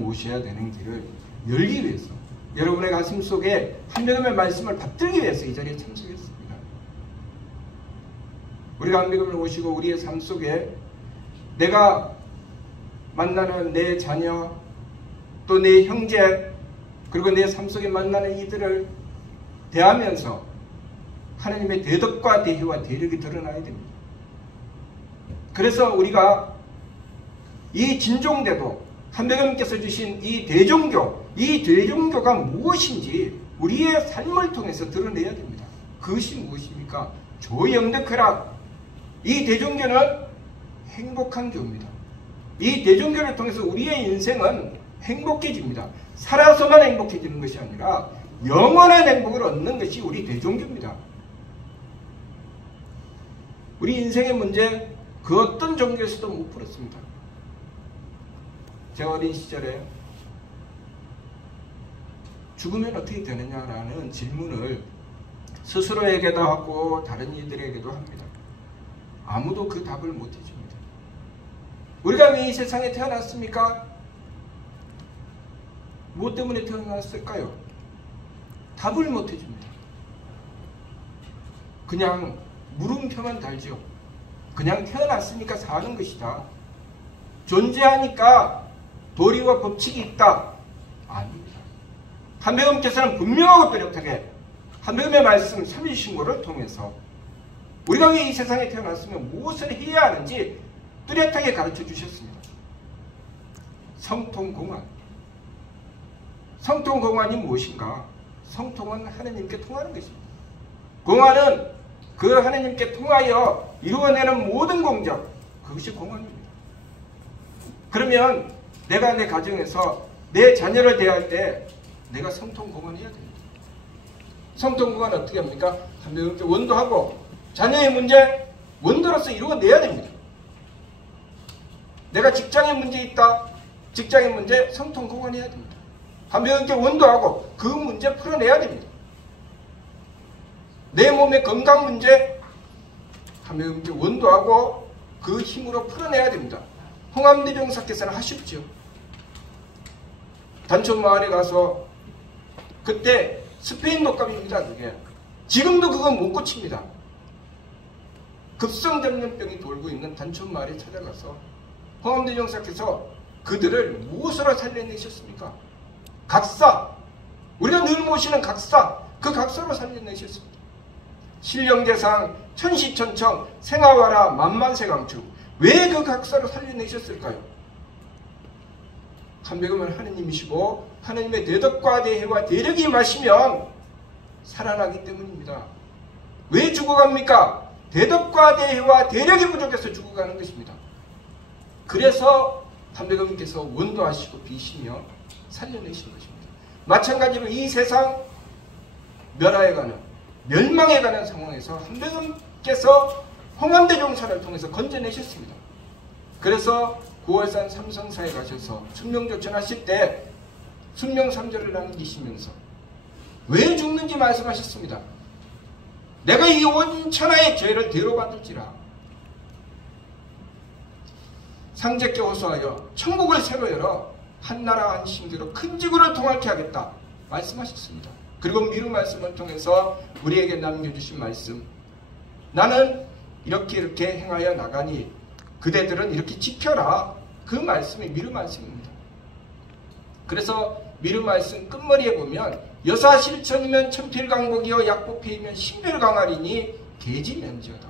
모셔야 되는 길을 열기 위해서, 여러분의 가슴 속에 한백음의 말씀을 받들기 위해서 이 자리에 참석했습니다. 우리가 한백음을 모시고 우리의 삶 속에 내가 만나는 내 자녀, 또 내 형제, 그리고 내 삶 속에 만나는 이들을 대하면서 하나님의 대덕과 대희와 대력이 드러나야 됩니다. 그래서 우리가 이 진종대도 한백음께서 주신 이 대종교가 무엇인지 우리의 삶을 통해서 드러내야 됩니다. 그것이 무엇입니까? 조영덕하라. 이 대종교는 행복한 교입니다. 이 대종교를 통해서 우리의 인생은 행복해집니다. 살아서만 행복해지는 것이 아니라 영원한 행복을 얻는 것이 우리 대종교입니다. 우리 인생의 문제 그 어떤 종교에서도 못 풀었습니다. 제가 어린 시절에 죽으면 어떻게 되느냐라는 질문을 스스로에게도 하고 다른 이들에게도 합니다. 아무도 그 답을 못 해줍니다. 우리가 왜 이 세상에 태어났습니까? 무엇 때문에 태어났을까요? 답을 못 해줍니다. 그냥 물음표만 달죠. 그냥 태어났으니까 사는 것이다. 존재하니까 도리와 법칙이 있다. 아닙니다. 한백음께서는 분명하고 뚜렷하게 한백음의 말씀 삼위신고를 통해서 우리가 왜 이 세상에 태어났으면 무엇을 해야 하는지 뚜렷하게 가르쳐 주셨습니다. 성통공안. 성통공안이 무엇인가? 성통은 하나님께 통하는 것입니다. 공안은 그 하나님께 통하여 이루어내는 모든 공적, 그것이 공안입니다. 그러면 내가 내 가정에서 내 자녀를 대할 때 내가 성통공안해야 됩니다. 성통공안 어떻게 합니까? 한백음께 원도하고 자녀의 문제 원도로서 이루어내야 됩니다. 내가 직장에 문제 있다. 직장의 문제 성통공안해야 됩니다. 한백음께 원도하고 그 문제 풀어내야 됩니다. 내 몸의 건강 문제 한백음께 원도하고 그 힘으로 풀어내야 됩니다. 홍암대종사께서는 하십시오. 단촌마을에 가서 그때 스페인 독감입니다. 그게 지금도 그건 못 고칩니다. 급성전염병이 돌고 있는 단촌마을에 찾아가서 홍암대종사께서 그들을 무엇으로 살려내셨습니까? 각사, 우리가 늘 모시는 각사, 그 각사로 살려내셨습니다. 신령대상, 천시천청, 생하와라, 만만세강추. 왜 그 각사로 살려내셨을까요? 한백음은 하느님이시고 하느님의 대덕과 대혜와 대력이 임하시면 살아나기 때문입니다. 왜 죽어갑니까? 대덕과 대혜와 대력이 부족해서 죽어가는 것입니다. 그래서 한백음께서 원도하시고 비시며 살려내신 것입니다. 마찬가지로 이 세상 멸하여가는, 멸망해가는 상황에서 한백음께서 홍암대종사를 통해서 건져내셨습니다. 그래서 9월산 삼성사에 가셔서 순명조천하실 때 순명삼절을 남기시면서 왜 죽는지 말씀하셨습니다. 내가 이 온 천하의 죄를 대로받을지라 상제께 호소하여 천국을 새로 열어 한나라 한 신기로 큰 지구를 통할케 하겠다 말씀하셨습니다. 그리고 미루 말씀을 통해서 우리에게 남겨주신 말씀, 나는 이렇게 행하여 나가니 그대들은 이렇게 지켜라. 그 말씀이 미루 말씀입니다. 그래서 미루 말씀 끝머리에 보면 여사실천이면 천필강복이여 약복폐이면 신별강하리니 계지면지어다.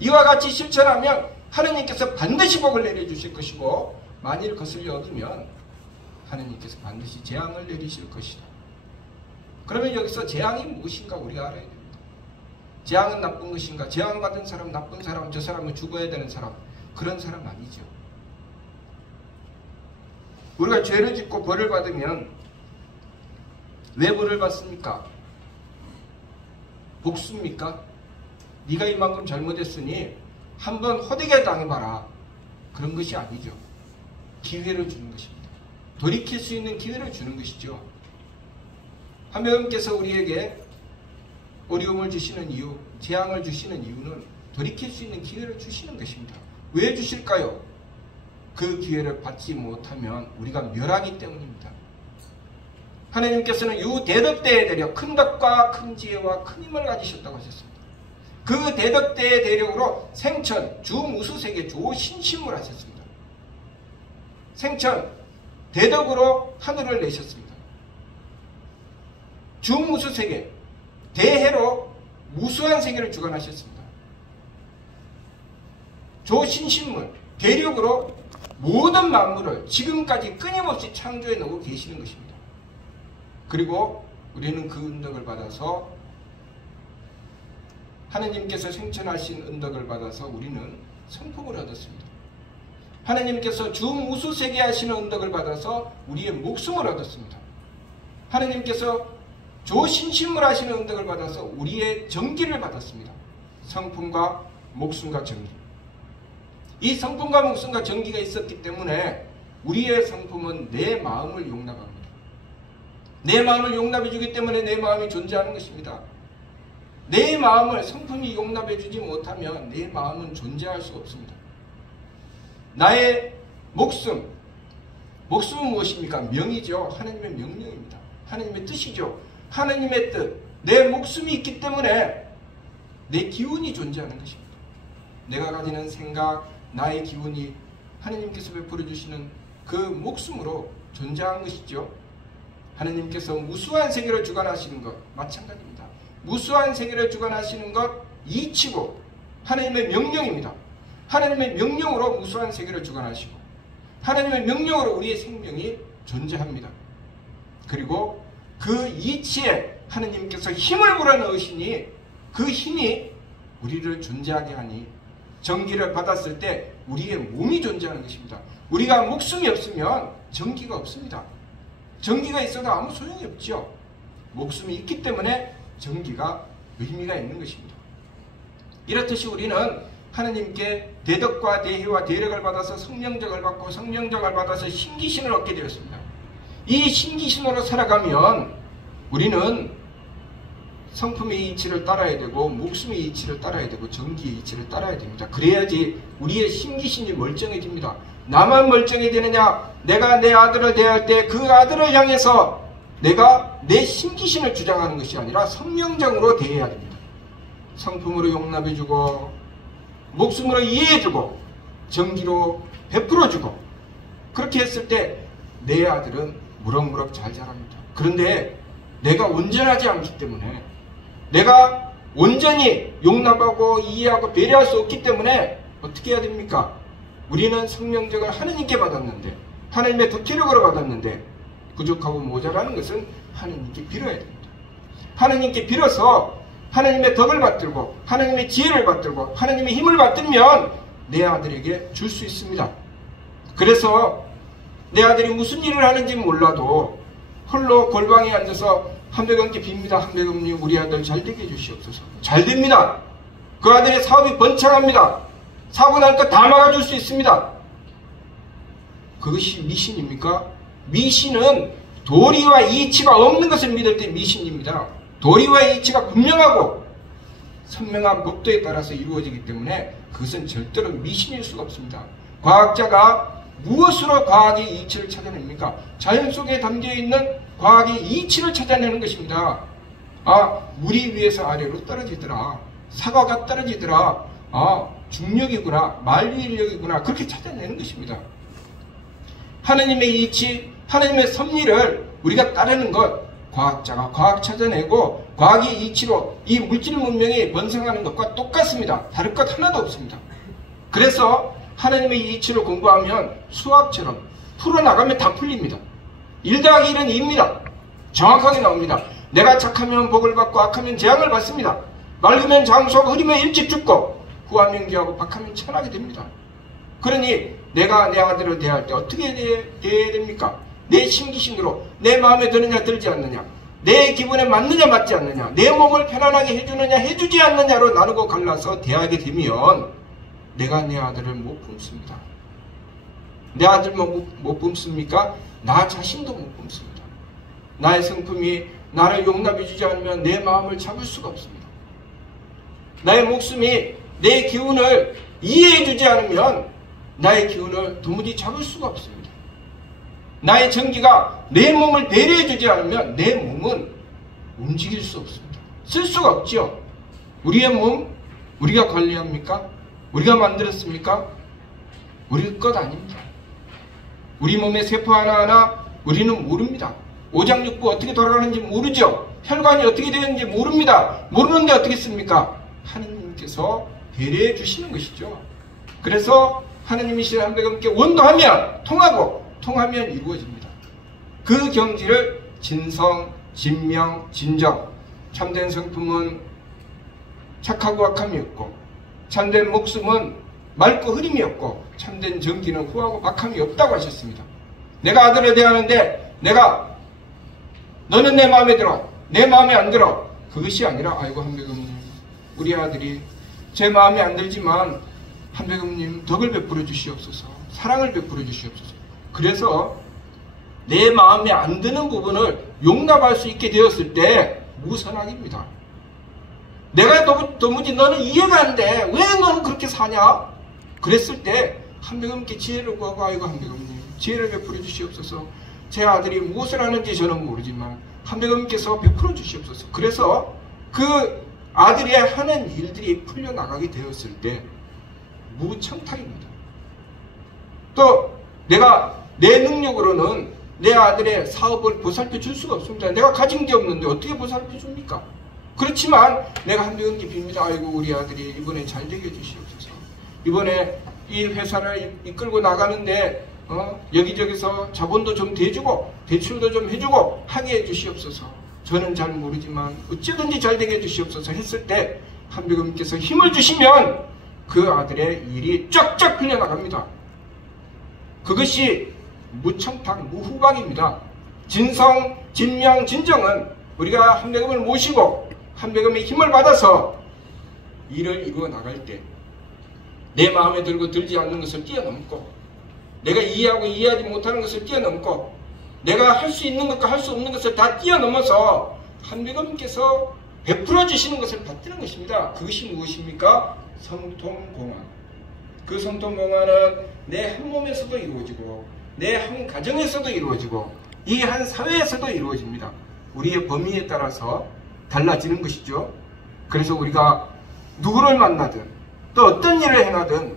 이와 같이 실천하면 하느님께서 반드시 복을 내려주실 것이고 만일 거슬려 얻으면 하느님께서 반드시 재앙을 내리실 것이다. 그러면 여기서 재앙이 무엇인가 우리가 알아야 됩니다. 재앙은 나쁜 것인가? 재앙받은 사람, 나쁜 사람, 저 사람은 죽어야 되는 사람, 그런 사람 아니죠. 우리가 죄를 짓고 벌을 받으면 왜 벌을 받습니까? 복수입니까? 네가 이만큼 잘못했으니 한번 호되게 당해봐라. 그런 것이 아니죠. 기회를 주는 것입니다. 돌이킬 수 있는 기회를 주는 것이죠. 하나님께서 우리에게 어려움을 주시는 이유, 재앙을 주시는 이유는 돌이킬 수 있는 기회를 주시는 것입니다. 왜 주실까요? 그 기회를 받지 못하면 우리가 멸하기 때문입니다. 하나님께서는 유대덕대의 대력, 큰 덕과 큰 지혜와 큰 힘을 가지셨다고 하셨습니다. 그 대덕대의 대력으로 생천, 주무수세계, 조신심을 하셨습니다. 생천, 대덕으로 하늘을 내셨습니다. 주무수세계, 대해로 무수한 세계를 주관하셨습니다. 조신신물, 대력으로 모든 만물을 지금까지 끊임없이 창조해 놓고 계시는 것입니다. 그리고 우리는 그 은덕을 받아서 하나님께서 생천하신 은덕을 받아서 우리는 성품을 얻었습니다. 하나님께서 주무수세계 하시는 은덕을 받아서 우리의 목숨을 얻었습니다. 하나님께서 조신심을 하시는 은덕을 받아서 우리의 정기를 받았습니다. 성품과 목숨과 정기. 이 성품과 목숨과 정기가 있었기 때문에 우리의 성품은 내 마음을 용납합니다. 내 마음을 용납해 주기 때문에 내 마음이 존재하는 것입니다. 내 마음을 성품이 용납해 주지 못하면 내 마음은 존재할 수가 없습니다. 나의 목숨은 무엇입니까? 명이죠. 하나님의 명령입니다. 하나님의 뜻이죠. 하나님의 뜻, 내 목숨이 있기 때문에 내 기운이 존재하는 것입니다. 내가 가지는 생각, 나의 기운이 하나님께서 베풀어 주시는 그 목숨으로 존재한 것이죠. 하나님께서 무수한 세계를 주관하시는 것 마찬가지입니다. 무수한 세계를 주관하시는 것 이치고 하나님의 명령입니다. 하나님의 명령으로 무수한 세계를 주관하시고 하나님의 명령으로 우리의 생명이 존재합니다. 그리고 그 이치에 하나님께서 힘을 불어넣으시니 그 힘이 우리를 존재하게 하니 전기를 받았을 때 우리의 몸이 존재하는 것입니다. 우리가 목숨이 없으면 전기가 없습니다. 전기가 있어도 아무 소용이 없죠. 목숨이 있기 때문에 전기가 의미가 있는 것입니다. 이렇듯이 우리는 하나님께 대덕과 대희와 대력을 받아서 성령적을 받고 성령적을 받아서 신기신을 얻게 되었습니다. 이 신기신으로 살아가면 우리는 성품의 이치를 따라야 되고 목숨의 이치를 따라야 되고 정기의 이치를 따라야 됩니다. 그래야지 우리의 신기신이 멀쩡해집니다. 나만 멀쩡해지느냐? 내가 내 아들을 대할 때 그 아들을 향해서 내가 내 신기신을 주장하는 것이 아니라 성령적으로 대해야 됩니다. 성품으로 용납해주고 목숨으로 이해해주고 정기로 베풀어주고 그렇게 했을 때 내 아들은 무럭무럭 잘 자랍니다. 그런데 내가 온전하지 않기 때문에 내가 온전히 용납하고 이해하고 배려할 수 없기 때문에 어떻게 해야 됩니까? 우리는 성령적을 하나님께 받았는데 하나님의 덕혜력으로 받았는데 부족하고 모자라는 것은 하나님께 빌어야 됩니다. 하나님께 빌어서 하나님의 덕을 받들고 하나님의 지혜를 받들고 하나님의 힘을 받들면 내 아들에게 줄 수 있습니다. 그래서 내 아들이 무슨 일을 하는지 몰라도 홀로 골방에 앉아서 한백원께 빕니다. 한백원님 우리 아들 잘 되게 해주시옵소서. 잘 됩니다. 그 아들의 사업이 번창합니다. 사고 날 것 다 막아줄 수 있습니다. 그것이 미신입니까? 미신은 도리와 이치가 없는 것을 믿을 때 미신입니다. 도리와 이치가 분명하고 선명한 법도에 따라서 이루어지기 때문에 그것은 절대로 미신일 수가 없습니다. 과학자가 무엇으로 과학의 이치를 찾아냅니까? 자연 속에 담겨있는 과학의 이치를 찾아내는 것입니다. 아, 물이 위에서 아래로 떨어지더라. 사과가 떨어지더라. 아, 중력이구나. 만유인력이구나. 그렇게 찾아내는 것입니다. 하나님의 이치, 하나님의 섭리를 우리가 따르는 것, 과학자가 과학 찾아내고 과학의 이치로 이 물질 문명이 번성하는 것과 똑같습니다. 다를 것 하나도 없습니다. 그래서 하나님의 이치를 공부하면 수학처럼 풀어나가면 다 풀립니다. 1 더하기 1은 2입니다. 정확하게 나옵니다. 내가 착하면 복을 받고 악하면 재앙을 받습니다. 맑으면 장수하고 흐리면 일찍 죽고 후하면 기하고 박하면 천하게 됩니다. 그러니 내가 내 아들을 대할 때 어떻게 대해야 됩니까? 내 신기신으로 내 마음에 드느냐 들지 않느냐, 내 기분에 맞느냐 맞지 않느냐, 내 몸을 편안하게 해주느냐 해주지 않느냐로 나누고 갈라서 대하게 되면 내가 내 아들을 못 품습니다. 내 아들 못 품습니까? 나 자신도 못 품습니다. 나의 성품이 나를 용납해주지 않으면 내 마음을 잡을 수가 없습니다. 나의 목숨이 내 기운을 이해해주지 않으면 나의 기운을 도무지 잡을 수가 없습니다. 나의 전기가 내 몸을 배려해주지 않으면 내 몸은 움직일 수 없습니다. 쓸 수가 없죠. 우리의 몸 우리가 관리합니까? 우리가 만들었습니까? 우리 것 아닙니다. 우리 몸의 세포 하나하나 우리는 모릅니다. 오장육부 어떻게 돌아가는지 모르죠. 혈관이 어떻게 되는지 모릅니다. 모르는데 어떻게 씁니까? 하느님께서 배려해 주시는 것이죠. 그래서 하느님이신 한백음께 원도하면 통하면 이루어집니다. 그 경지를 진성, 진명, 진정. 참된 성품은 착하고 악함이 없고, 참된 목숨은 맑고 흐림이 없고, 참된 정기는 후하고 박함이 없다고 하셨습니다. 내가 아들을 대하는데 너는 내 마음에 들어, 내 마음에 안 들어. 그것이 아니라 아이고 한백음님, 우리 아들이 제 마음에 안 들지만 한백음님 덕을 베풀어 주시옵소서, 사랑을 베풀어 주시옵소서. 그래서 내 마음에 안 드는 부분을 용납할 수 있게 되었을 때 무선악입니다. 내가 도무지 너는 이해가 안 돼. 왜 너는 그렇게 사냐? 그랬을 때 한백음께 지혜를 구하고 아이고 한백음님 지혜를 베풀어 주시옵소서. 제 아들이 무엇을 하는지 저는 모르지만 한백음께서 베풀어 주시옵소서. 그래서 그 아들이 하는 일들이 풀려나가게 되었을 때 무청탁입니다. 또 내가 내 능력으로는 내 아들의 사업을 보살펴 줄 수가 없습니다. 내가 가진 게 없는데 어떻게 보살펴 줍니까? 그렇지만 내가 한백음께 빕니다. 아이고 우리 아들이 이번에 잘 되게 해주시옵소서. 이번에 이 회사를 이끌고 나가는데 여기저기서 자본도 좀 대주고 대출도 좀 해주고 하게 해주시옵소서. 저는 잘 모르지만 어찌든지 잘 되게 해주시옵소서 했을 때 한백음께서 힘을 주시면 그 아들의 일이 쫙쫙 풀려나갑니다. 그것이 무청탁, 무후박입니다. 진성, 진명, 진정은 우리가 한백음을 모시고 한백음의 힘을 받아서 일을 이루어 나갈 때 내 마음에 들고 들지 않는 것을 뛰어넘고, 내가 이해하고 이해하지 못하는 것을 뛰어넘고, 내가 할 수 있는 것과 할 수 없는 것을 다 뛰어넘어서 한백음께서 베풀어 주시는 것을 받드는 것입니다. 그것이 무엇입니까? 성통공헌. 그 성통공헌은 내 한 몸에서도 이루어지고 내 한 가정에서도 이루어지고 이 한 사회에서도 이루어집니다. 우리의 범위에 따라서 달라지는 것이죠. 그래서 우리가 누구를 만나든 또 어떤 일을 해나든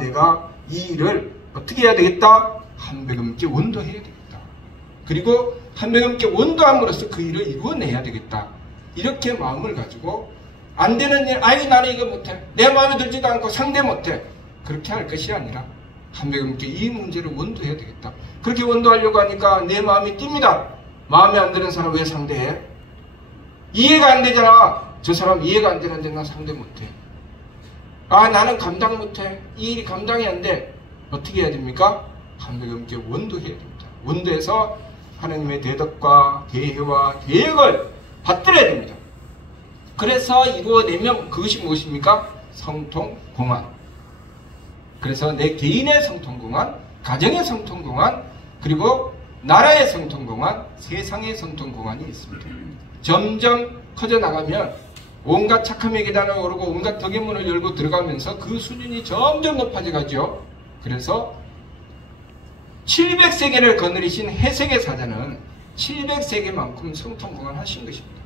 내가 이 일을 어떻게 해야 되겠다? 한백음께 원도해야 되겠다. 그리고 한백음께 원도함으로써 그 일을 이루어내야 되겠다. 이렇게 마음을 가지고 안 되는 일, 나는 이거 못해. 내 마음에 들지도 않고 상대 못해. 그렇게 할 것이 아니라 한백음께 이 문제를 원도해야 되겠다. 그렇게 원도하려고 하니까 내 마음이 뜁니다. 마음에 안 드는 사람 왜 상대해? 이해가 안 되잖아. 저 사람 이해가 안 되는데 나 상대 못해. 나는 감당 못해. 이 일이 감당이 안 돼. 어떻게 해야 됩니까? 한백음께 원도해야 됩니다. 원도해서 하나님의 대덕과 대혜와 대역을 받들어야 됩니다. 그래서 이루어내면 그것이 무엇입니까? 성통공헌. 그래서 내 개인의 성통공헌, 가정의 성통공헌, 그리고 나라의 성통공헌, 세상의 성통공헌이 있습니다. 점점 커져나가면 온갖 착함의 계단을 오르고 온갖 덕의 문을 열고 들어가면서 그 수준이 점점 높아져 가죠. 그래서 700세계를 거느리신 해세계 사자는 700세계만큼 성통공헌 하신 것입니다.